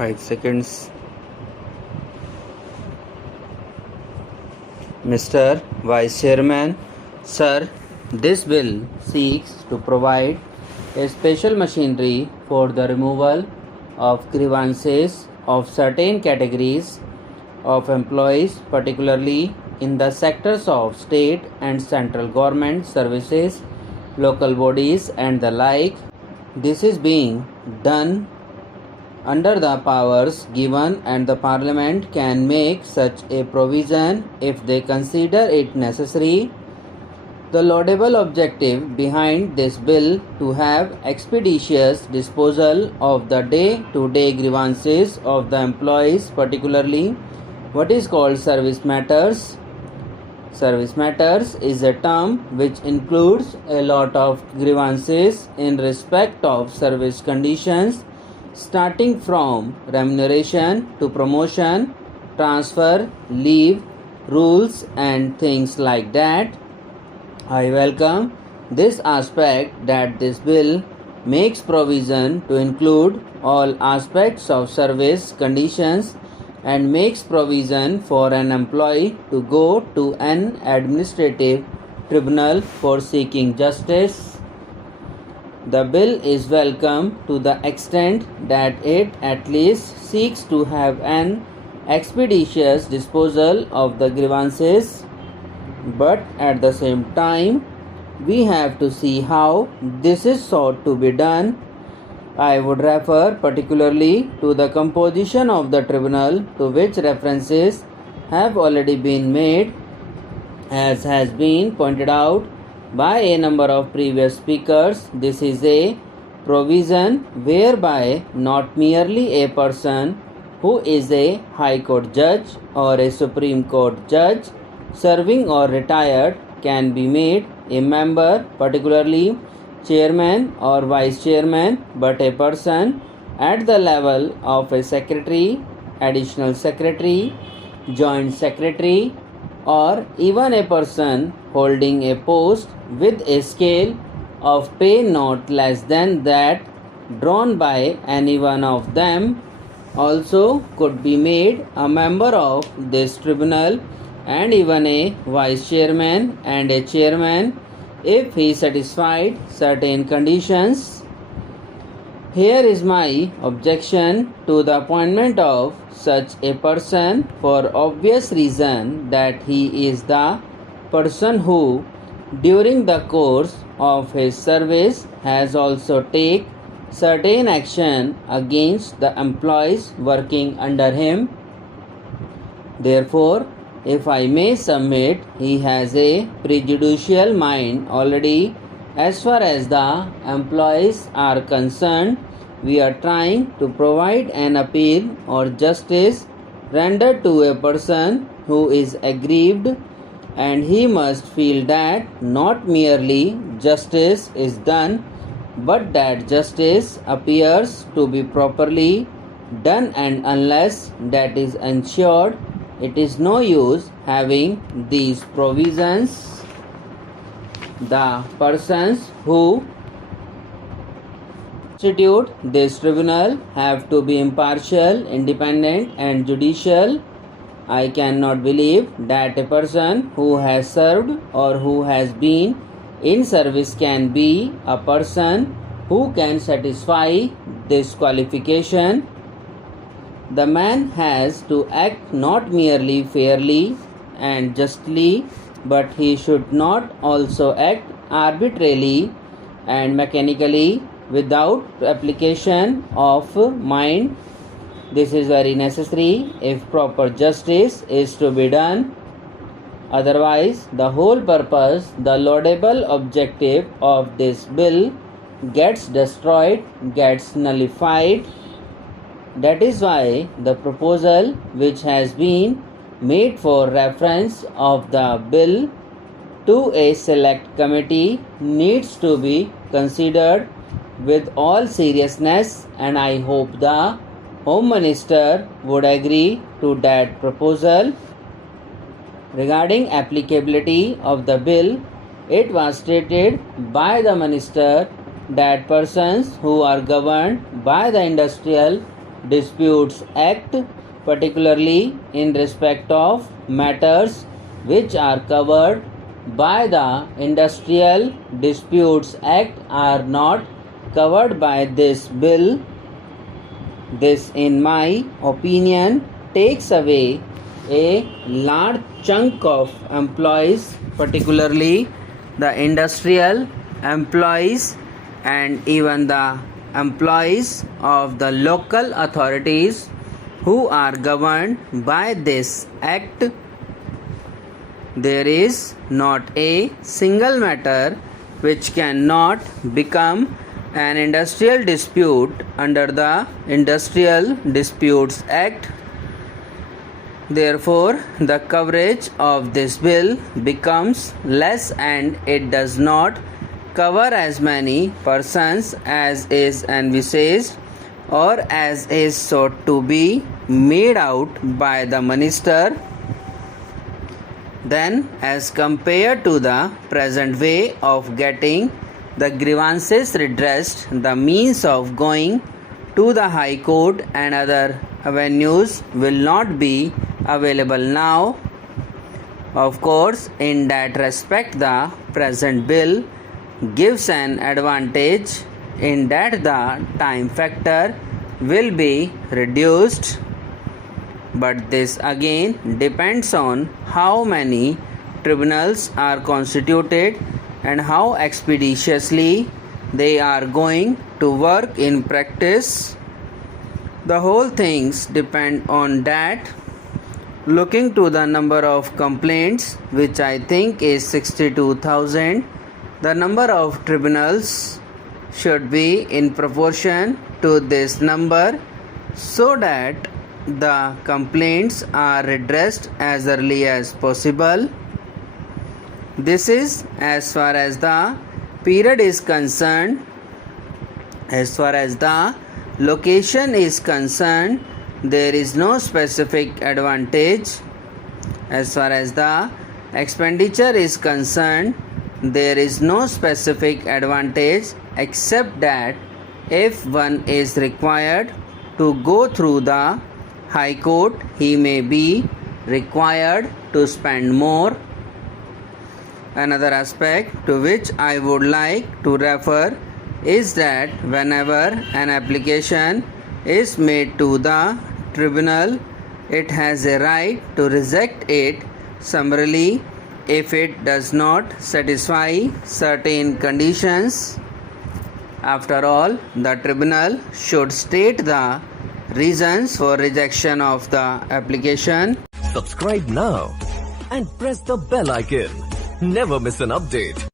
5 seconds. Mr. Vice Chairman, Sir, this bill seeks to provide a special machinery for the removal of grievances of certain categories of employees, particularly in the sectors of state and central government services, local bodies, and the like. This is being done under the powers given, and the Parliament can make such a provision if they consider it necessary. The laudable objective behind this bill to have expeditious disposal of the day-to-day grievances of the employees, particularly what is called service matters. Service matters is a term which includes a lot of grievances in respect of service conditions, starting from remuneration to promotion, transfer, leave, rules, and things like that. I welcome this aspect that this bill makes provision to include all aspects of service conditions and makes provision for an employee to go to an administrative tribunal for seeking justice. The bill is welcome to the extent that it at least seeks to have an expeditious disposal of the grievances, but at the same time, we have to see how this is sought to be done. I would refer particularly to the composition of the tribunal, to which references have already been made, as has been pointed out by a number of previous speakers. This is a provision whereby not merely a person who is a High Court judge or a Supreme Court judge serving or retired can be made a member, particularly chairman or vice chairman, but a person at the level of a secretary, additional secretary, joint secretary, or even a person holding a post with a scale of pay not less than that drawn by any one of them also could be made a member of this tribunal, and even a vice chairman and a chairman if he satisfied certain conditions. Here is my objection to the appointment of such a person, for obvious reason that he is the person who during the course of his service has also take certain action against the employees working under him. Therefore, if I may submit, he has a prejudicial mind already as far as the employees are concerned. We are trying to provide an appeal or justice rendered to a person who is aggrieved, and he must feel that not merely justice is done, but that justice appears to be properly done, and unless that is ensured, it is no use having these provisions. The persons who constitute this tribunal have to be impartial, independent, and judicial. I cannot believe that a person who has served or who has been in service can be a person who can satisfy this qualification. The man has to act not merely fairly and justly, but he should not also act arbitrarily and mechanically without application of mind. This is very necessary if proper justice is to be done. Otherwise, the whole purpose, the laudable objective of this bill gets destroyed, gets nullified. That is why the proposal which has been made for reference of the bill to a select committee needs to be considered with all seriousness, and I hope the Home Minister would agree to that proposal. Regarding applicability of the bill, it was stated by the Minister that persons who are governed by the industrial Disputes Act, particularly in respect of matters which are covered by the Industrial Disputes Act, are not covered by this bill. This, in my opinion, takes away a large chunk of employees, particularly the industrial employees and even the employees of the local authorities who are governed by this act. There is not a single matter which cannot become an industrial dispute under the Industrial Disputes Act. Therefore, the coverage of this bill becomes less and it does not cover as many persons as is envisaged or as is sought to be made out by the minister. Then, as compared to the present way of getting the grievances redressed, the means of going to the High Court and other avenues will not be available now. Of course, in that respect, the present bill gives an advantage in that the time factor will be reduced, but this again depends on how many tribunals are constituted and how expeditiously they are going to work in practice. The whole things depend on that. Looking to the number of complaints, which I think is 62,000, the number of tribunals should be in proportion to this number so that the complaints are redressed as early as possible. This is as far as the period is concerned. As far as the location is concerned, there is no specific advantage. As far as the expenditure is concerned, there is no specific advantage except that if one is required to go through the High Court, he may be required to spend more. Another aspect to which I would like to refer is that whenever an application is made to the tribunal, it has a right to reject it summarily if it does not satisfy certain conditions. After all, the tribunal should state the reasons for rejection of the application. Subscribe now and press the bell icon. Never miss an update.